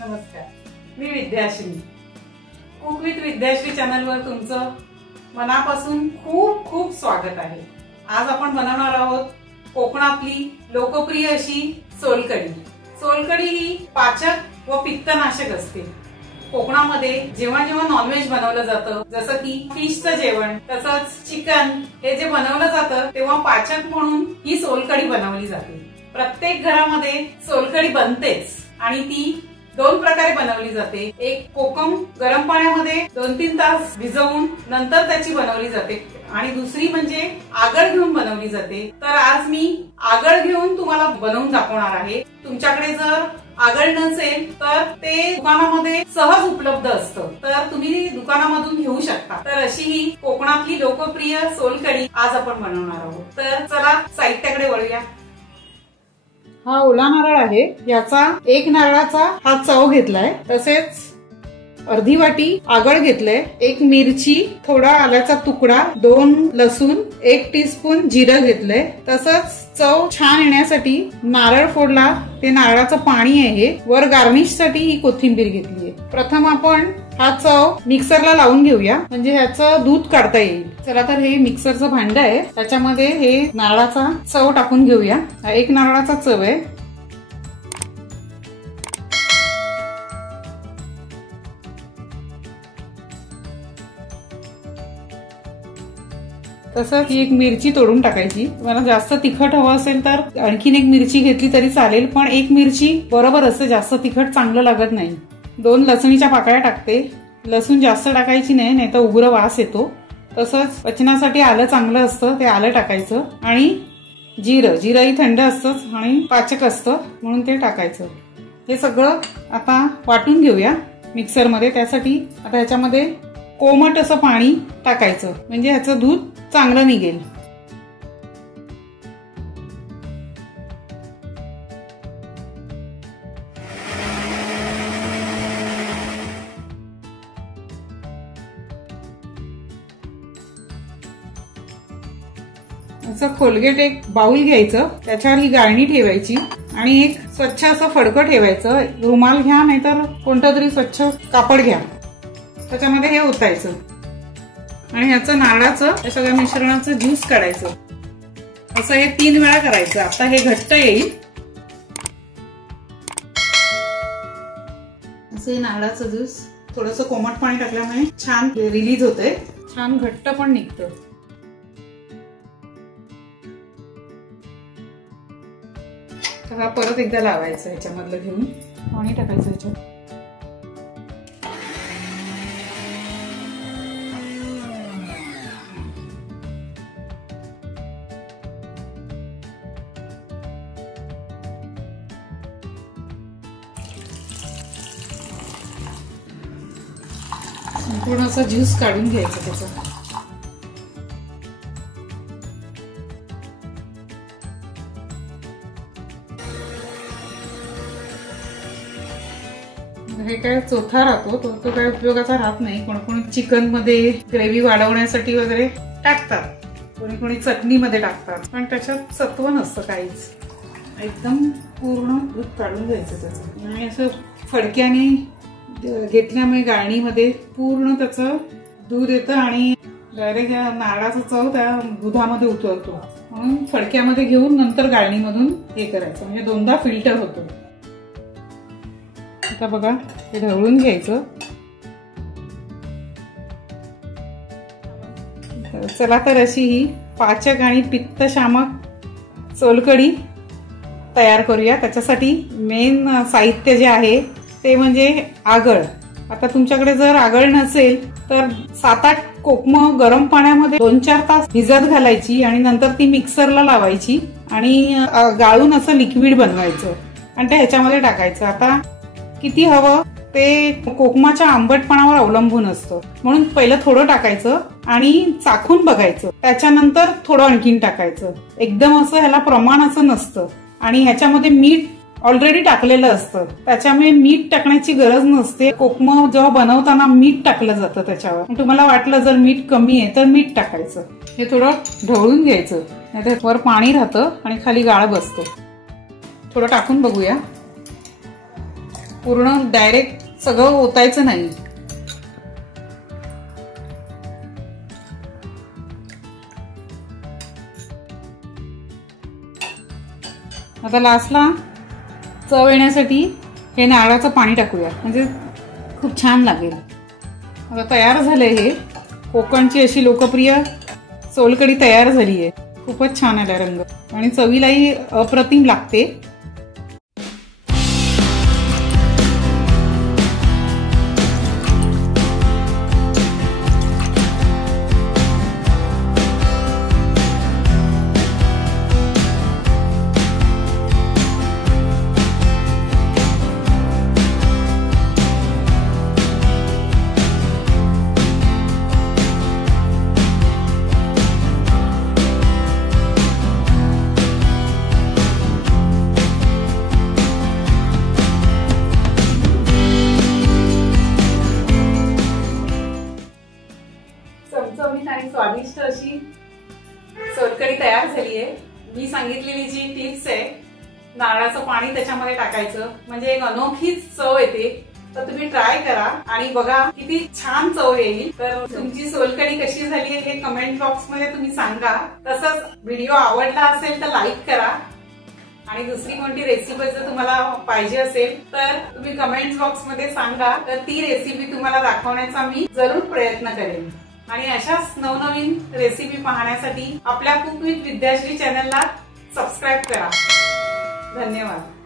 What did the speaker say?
नमस्कार, मी Vidyashree. Cook with Vidyashree चॅनलवर तुमचं मनापासून खूप खूप स्वागत आहे. आज आपण बनवणार आहोत कोकणातली लोकप्रिय अशी सोलकढी. सोलकढी ही पाचक व पित्तनाशक असते. कोकणामध्ये जेव्हा जेव्हा नॉनव्हेज बनवलं जातं, जसं की फिशचं जेवण तसंच चिकन हे जे बनवलं जातं, तेव्हा पाचक म्हणून ही सोलकढी बनवली जाते. प्रत्येक घरामध्ये सोलकढी बनतेच आणि ती दोन प्रकारे बनवली जाते. एक कोकम गरम पाण्यामध्ये 2-3 तास भिजवून नंतर त्याची बनवली जाते आणि दुसरी म्हणजे आगळ घेऊन बनवली जाते. तर आज मी आगळ घेऊन तुम्हाला बनवून दाखवणार आहे. तुमच्याकडे जर आगळ नसेल तर ते दुकानामध्ये सहज उपलब्ध असतं, तर तुम्ही दुकानामधून घेऊ शकता. तर अशी ही कोकणातली लोकप्रिय सोलकढी आज आपण बनवणार आहोत. तर चला साहित्याकडे वळूया. हा ओला नारळ आहे. याचा एक नारळाचा हा चव घेतलाय. तसेच अर्धी वाटी आगळ घेतलंय, एक मिरची, थोडा आल्याचा तुकडा, 2 लसूण, 1 टीस्पून जिरं घेतलंय. तसंच चव छान येण्यासाठी नारळ फोडला ते नारळाचं पाणी आहे. वर गार्निश साठी ही कोथिंबीर घेतलीये. प्रथम आपण हा चव मिक्सरला लावून घेऊया, म्हणजे ह्याचं दूध काढता येईल. चला तर हे मिक्सरचं भांड आहे, त्याच्यामध्ये हे नारळाचा चव टाकून घेऊया. हा एक नारळाचा चव आहे. तसंच ही एक मिरची तोडून टाकायची. मला जास्त तिखट हवं असेल तर आणखीन एक मिरची घेतली तरी चालेल, पण एक मिरची बरोबर असते. जास्त तिखट चांगलं लागत नाही. 2 लसणीच्या पाकळ्या टाकते. लसूण जास्त टाकायची नाही, नाहीतर उग्र वास येतो. तसंच पचनासाठी आलं चांगलं असतं, ते आलं टाकायचं. आणि जिरंही थंड असतंच आणि पाचक असतं म्हणून ते टाकायचं. हे सगळं आता वाटून घेऊया मिक्सरमध्ये. त्यासाठी आता ह्याच्यामध्ये कोमट असं पाणी टाकायचं, म्हणजे ह्याचं दूध चांगलं निघेल. असं कोलगेट एक बाउल घ्यायचं, त्याच्यावर ही गाळणी ठेवायची आणि एक स्वच्छ असं फडकं ठेवायचं. रुमाल घ्या नाहीतर कोणतं तरी स्वच्छ कापड घ्या, त्याच्यामध्ये हे ओतायचं आणि ह्याचं नारळाचं या सगळ्या मिश्रणाचं ज्यूस काढायचं. असं हे 3 वेळा करायचं. आता हे घट्ट येईल. असं नारळाचं ज्यूस थोडंसं कोमट पाणी टाकल्यामुळे छान रिलीज होतंय, छान घट्ट पण निघतं. तर परत एकदा लावायचं. ह्याच्यामधलं घेऊन पाणी टाकायचं ह्याच्यात. संपूर्ण असा ज्यूस काढून घ्यायचा त्याचा. हे काय चोथा राहतो, तो काय उपयोगाचा राहत नाही. कोणी चिकन मध्ये ग्रेव्ही वाढवण्यासाठी वगैरे टाकतात, कोणी चटणीमध्ये टाकतात, पण त्याच्यात सत्व नसतं काहीच. एकदम पूर्ण दूध काढून घ्यायचं त्याचं आणि असं फडक्याने घेतल्यामुळे गाळणीमध्ये पूर्ण त्याचं दूध येतं आणि डायरेक्ट या नारळाचा चव त्या दुधामध्ये उतरतो. म्हणून फडक्यामध्ये घेऊन नंतर गाळणीमधून हे करायचं, म्हणजे 2दा फिल्टर होतं. आता बघा हे ढवळून घ्यायचं. चला तर अशी ही पाचक आणि पित्तशामक सोलकढी तयार करूया. त्याच्यासाठी मेन साहित्य जे आहे ते म्हणजे आगळ. आता तुमच्याकडे जर आगळ नसेल तर 7-8 कोकम गरम पाण्यामध्ये 2-4 तास भिजत घालायची आणि नंतर ती मिक्सरला लावायची आणि गाळून असं लिक्विड बनवायचं आणि ते ह्याच्यामध्ये टाकायचं. आता किती हवं ते कोकमाच्या आंबटपणावर अवलंबून असतं, म्हणून पहिलं थोडं टाकायचं आणि चाखून बघायचं. त्याच्यानंतर थोडं आणखीन टाकायचं. एकदम असं ह्याला प्रमाण असं नसतं. आणि ह्याच्यामध्ये मीठ ऑलरेडी टाकलेलं असतं, त्याच्यामुळे मीठ टाकण्याची गरज नसते. कोकम जेव्हा बनवताना मीठ टाकलं जातं त्याच्यावर. तुम्हाला वाटलं जर मीठ कमी आहे तर मीठ टाकायचं. हे थोडं ढवळून घ्यायचं, नाहीतर वर पाणी राहतं आणि खाली गाळ बसतो. थोडं टाकून बघूया. पूर्ण डायरेक्ट सगळं ओतायचं नाही. आता लास्टला चव येण्यासाठी हे नारळाचं पाणी टाकूया, म्हणजे खूप छान लागेल. आता तयार झालंय हे कोकणची अशी लोकप्रिय सोलकढी तयार झाली आहे. खूपच छान आला रंग आणि चवीलाही अप्रतिम लागते. चमचमीत आणि स्वादिष्ट अशी सोलकढी तयार झाली आहे. मी सांगितलेली जी टिप्स आहे, नारळाचं पाणी त्याच्यामध्ये टाकायचं म्हणजे एक अनोखीच चव येते. तर तुम्ही ट्राय करा आणि बघा किती छान चव येईल. तर तुमची सोलकढी कशी झाली आहे हे कमेंट बॉक्स मध्ये तुम्ही सांगा. तसंच व्हिडिओ आवडला असेल तर लाईक करा आणि दुसरी कोणती रेसिपी जर तुम्हाला पाहिजे असेल तर तुम्ही कमेंट बॉक्स मध्ये सांगा. तर ती रेसिपी तुम्हाला दाखवण्याचा मी जरूर प्रयत्न करेन. आणि अशाच नवनवीन रेसिपी पाहण्यासाठी आपल्या कुक विथ विद्याश्री चॅनलला सबस्क्राईब करा. धन्यवाद.